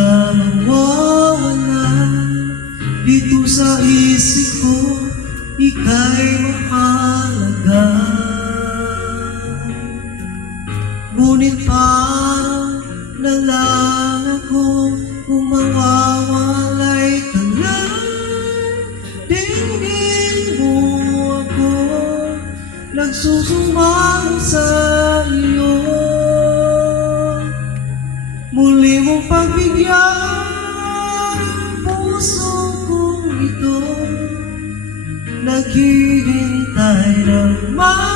ka mawawala dito sa isip ko, ika'y mahalaga. Ngunit parang na lang ako kung mawawalay ka lang. Dinggin mo ako, nagsusumang sa iyo. Muli mong pagbigyan ang puso kong ito, naghihintay naman.